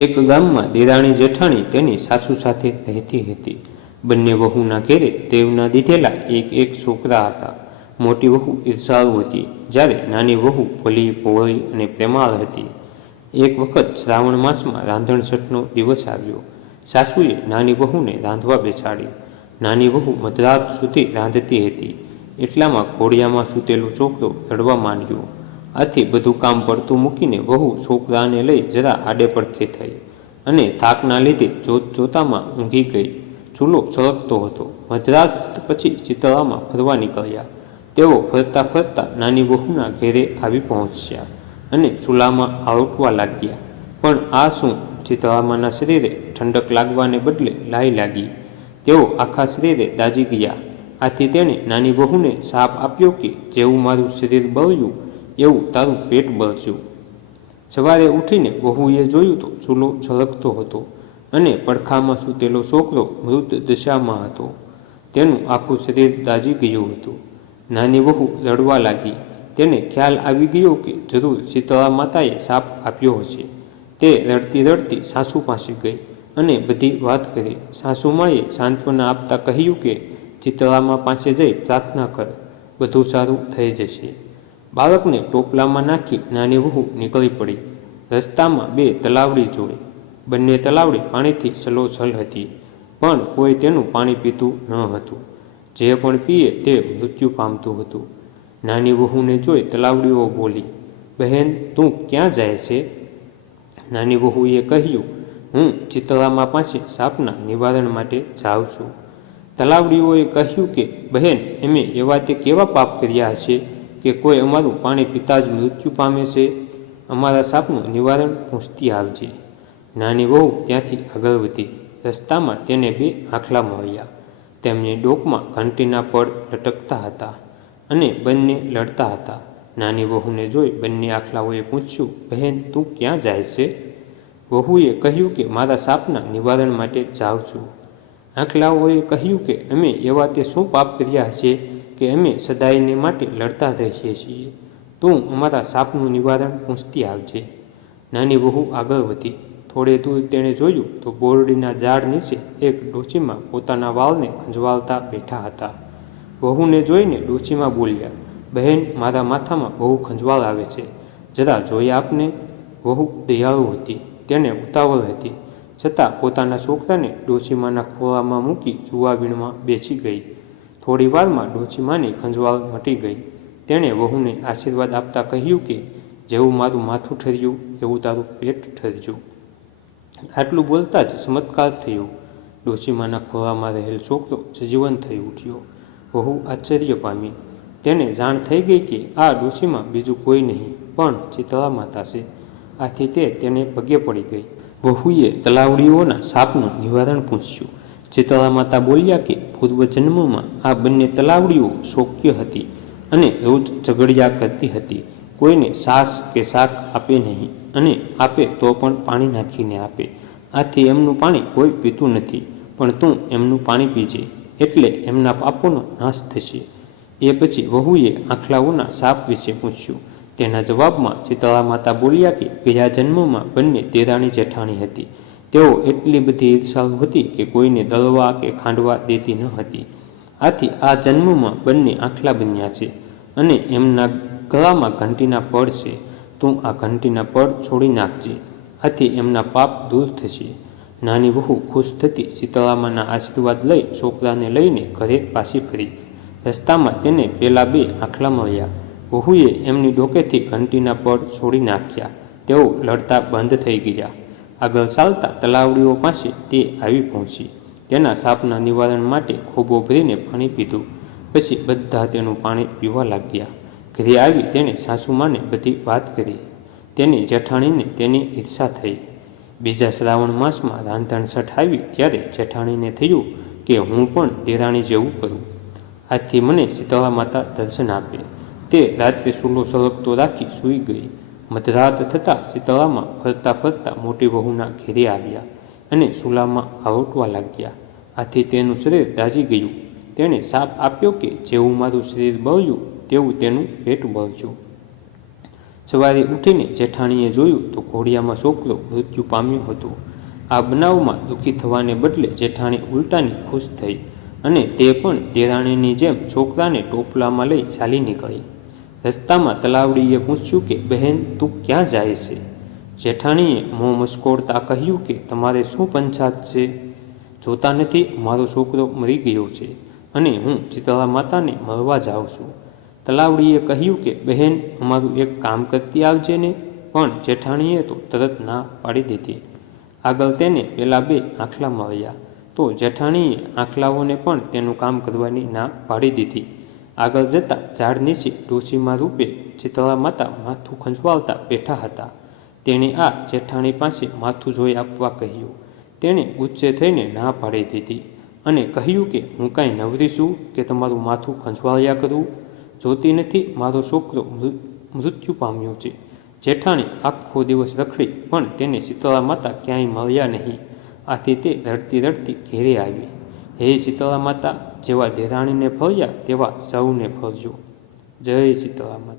એક ગામમાં દેરાણી જેઠાણી તેની સાસુ સાથે રહેતી હતી. બંને વહુના ઘેરે દેવના દીધેલા એક એક છોકરા હતા. મોટી વહુ ઈર્ષાળુ હતી, જ્યારે નાની વહુ ભોળી ભોળી અને પ્રેમાળ હતી. એક વખત શ્રાવણ માસમાં રાંધણછઠનો દિવસ આવ્યો. સાસુએ નાની વહુને રાંધવા બેસાડી. નાની વહુ મધરાત સુધી રાંધતી હતી. એટલામાં ઘોડિયામાં સૂતેલો છોકરો રડવા માંડ્યો. આથી બધું કામ પડતું મૂકીને વહુ છોકરાને લઈ જરા આડે પડખે થઈ અને થાકના લીધે જોત જોતામાં ઊંઘી ગઈ. ચૂલો સળગતો હતો. મધરાત પછી ચિતળામાં ફરવા નીકળ્યા. તેઓ ફરતા ફરતા નાની વહુના ઘેરે આવી પહોંચ્યા અને ચૂલામાં આરોટવા લાગ્યા. પણ આ શું? ચિતળામાંના શરીરે ઠંડક લાગવાને બદલે લાઈ લાગી. તેઓ આખા શરીરે દાઝી ગયા. આથી તેણે નાની વહુને શાપ આપ્યો કે જેવું મારું શરીર બળ્યું એવું તારું પેટ બળશું. સવારે ઉઠીને વહુએ જોયું તો ચૂલો સળગતો હતો અને પડખામાં સૂતેલો છોકરો મૃત દશામાં હતો. તેનું આખું શરીર દાઝી ગયું હતું. નાની વહુ રડવા લાગી. તેને ખ્યાલ આવી ગયો કે જરૂર શીતળા માતાએ શાપ આપ્યો હશે. તે રડતી રડતી સાસુ પાસે ગઈ અને બધી વાત કરી. સાસુમાએ સાંત્વના આપતા કહ્યું કે ચિતળામા પાસે જઈ પ્રાર્થના કર, બધું સારું થઈ જશે. બાળકને ટોપલામાં નાખી નાની વહુ નીકળી પડી. રસ્તામાં બે તલાવડી જોઈ. બંને તલાવડી પાણીથી છલોછલ હતી, પણ કોઈ તેનું પાણી પીતું ન હતું. જે પણ પીએ તે મૃત્યુ પામતું હતું. નાની વહુને જોઈ તલાવડીઓ બોલી, બહેન, તું ક્યાં જાય છે? નાની વહુએ કહ્યું, હું ચિતળામા પાસે સાપના નિવારણ માટે જાઉં છું. તલાવડીઓએ કહ્યું કે બહેન, અમે એવા તે કેવા પાપ કર્યા હશે કે કોઈ અમારું પાણી પીતા જ મૃત્યુ પામે છે? અમારા સાપનું નિવારણ પૂછતી આવજે. નાની વહુ ત્યાંથી આગળ વધી. રસ્તામાં તેને બે આંખલા મળ્યા. તેમની ડોકમાં ઘંટીના પડ લટકતા હતા અને બંને લડતા હતા. નાની વહુને જોઈ બંને આંખલાઓએ પૂછ્યું, બહેન, તું ક્યાં જાય છે? વહુએ કહ્યું કે મારા સાપના નિવારણ માટે જાઉં છું. આંખલાઓએ કહ્યું કે અમે એવા તે શું પાપ કર્યા હશે કે અમે સદાયને માટે લડતા રહીએ છીએ? તું અમારા સાપનું નિવારણ પૂછતી આવજે. નાની વહુ આગળ વધી. થોડે દૂર તેણે જોયું તો બોરડીના ઝાડ નીચે એક ડોશીમાં પોતાના વાળને ખંજવાળતા બેઠા હતા. વહુને જોઈને ડોશીમાં બોલ્યા, બહેન, મારા માથામાં બહુ ખંજવાળ આવે છે, જરા જોઈ આપને. વહુ દયાળુ હતી. તેને ઉતાવળ હતી, છતાં પોતાના છોકરાને ડોશીમાના ખોળામાં મૂકી જુવા વીણમાં બેસી ગઈ. થોડી વારમાં ડોશીમાની ખંજવાળ મટી ગઈ. તેણે વહુને આશીર્વાદ આપતા કહ્યું કે જેવું મારું માથું ઠર્યું એવું તારું પેટ ઠરજો. આટલું બોલતા જ ચમત્કાર થયો. ડોશીમાના ખોળામાં રહેલ છોકરો સજીવન થઈ ઉઠ્યો. વહુ આશ્ચર્ય પામી. તેને જાણ થઈ ગઈ કે આ ડોશીમાં બીજું કોઈ નહીં પણ ચિતળા માતા છે. આથી તે તેને પગે પડી ગઈ. વહુએ તલાવડીઓના શાપનું નિવારણ પૂછ્યું. ચિતળા માતા બોલ્યા કે પૂર્વજન્મમાં આ બંને તલાવડીઓ શોક્ય હતી અને રોજ ઝઘડિયા કરતી હતી. કોઈને છાશ કે શાક આપે નહીં, અને આપે તો પણ પાણી નાખીને આપે. આથી એમનું પાણી કોઈ પીતું નથી, પણ તું એમનું પાણી પીજે, એટલે એમના પાપોનો નાશ થશે. એ પછી વહુએ આંખલાઓના શાપ વિશે પૂછ્યું. તેના જવાબમાં ચિતળા માતા બોલ્યા કે ગયા જન્મમાં બંને દેરાણી જેઠાણી હતી. તેઓ એટલી બધી ઈર્ષાળુ હતી કે કોઈને દળવા કે ખાંડવા દેતી ન હતી. આથી આ જન્મમાં બંને આંખલા બન્યા છે અને એમના ગળામાં ઘંટીના પડ છે. તું આ ઘંટીના પડ છોડી નાખજે, આથી એમના પાપ દૂર થશે. નાની વહુ ખુશ થતી ચિતળામાના આશીર્વાદ લઈ છોકરાને લઈને ઘરે પાછી ફરી. રસ્તામાં તેને પેલા બે આંખલા મળ્યા. વહુએ એમની ડોકેથી ઘંટીના પડ છોડી નાખ્યા. તેઓ લડતા બંધ થઈ ગયા. આગળ ચાલતા તલાવડીઓ પાસે તે આવી પહોંચી. તેના સાપના નિવારણ માટે ખોબો ભરીને પાણી પીધું. પછી બધા તેનું પાણી પીવા લાગ્યા. ઘરે આવી તેણે સાસુમાને બધી વાત કરી. તેની જેઠાણીને તેની ઈર્ષા થઈ. બીજા શ્રાવણ માસમાં રાંધણછઠ આવી ત્યારે જેઠાણીને થયું કે હું પણ દેરાણી જેવું કરું. આજથી મને શીતળા માતા દર્શન આપે. તે રાત્રે ચૂલો સળગતો રાખી સૂઈ ગઈ. મધરાત થતાં શીતળામાં ફરતા ફરતા મોટી વહુના ઘેરે આવ્યા અને ચૂલામાં આરોટવા લાગ્યા. આથી તેનું શરીર દાઝી ગયું. તેણે શાપ આપ્યો કે જેવું મારું શરીર બળ્યું તેવું તેનું પેટ બળજો. સવારે ઉઠીને જેઠાણીએ જોયું તો ઘોડિયામાં છોકરો મૃત્યુ પામ્યો હતો. આ બનાવમાં દુઃખી થવાને બદલે જેઠાણી ઉલટાની ખુશ થઈ અને તે પણ દેરાણીની જેમ છોકરાને ટોપલામાં લઈ ચાલી નીકળી. રસ્તામાં તલાવડીએ પૂછ્યું કે બહેન, તું ક્યાં જાય છે? જેઠાણીએ મોં મસ્કોડતા કહ્યું કે તમારે શું પંચાત છે? જોતા નથી મારો છોકરો મરી ગયો છે અને હું શીતળા માતાને મળવા જાઉં છું. તલાવડીએ કહ્યું કે બહેન, અમારું એક કામ કરતી આવજે ને. પણ જેઠાણીએ તો તરત ના પાડી દીધી. આગળ તેને પેલા બે આંખલા મળ્યા તો જેઠાણીએ આંખલાઓને પણ તેનું કામ કરવાની ના પાડી દીધી. આગળ જતાં ઝાડ નીચે ડોશીમા રૂપે શીતળા માતા માથું ખંજવાળતા બેઠા હતા. તેણે આ જેઠાણી પાસે માથું જોઈ આપવા કહ્યું. તેણે ગુસ્સે થઈને ના પાડી દીધી અને કહ્યું કે હું કાંઈ નવરી છું કે તમારું માથું ખંજવાળ્યા કરું? જોતી નથી મારો છોકરો મૃત્યુ પામ્યો છે? જેઠાણી આખો દિવસ રખડી પણ તેને શીતળા માતા ક્યાંય મળ્યા નહીં. આથી તે રડતી રડતી ઘેરે આવી. હે શીતળા માતા, જેવા દેરાણીને ફળ્યા તેવા સૌને ફળજો. જય શીતળા માતા.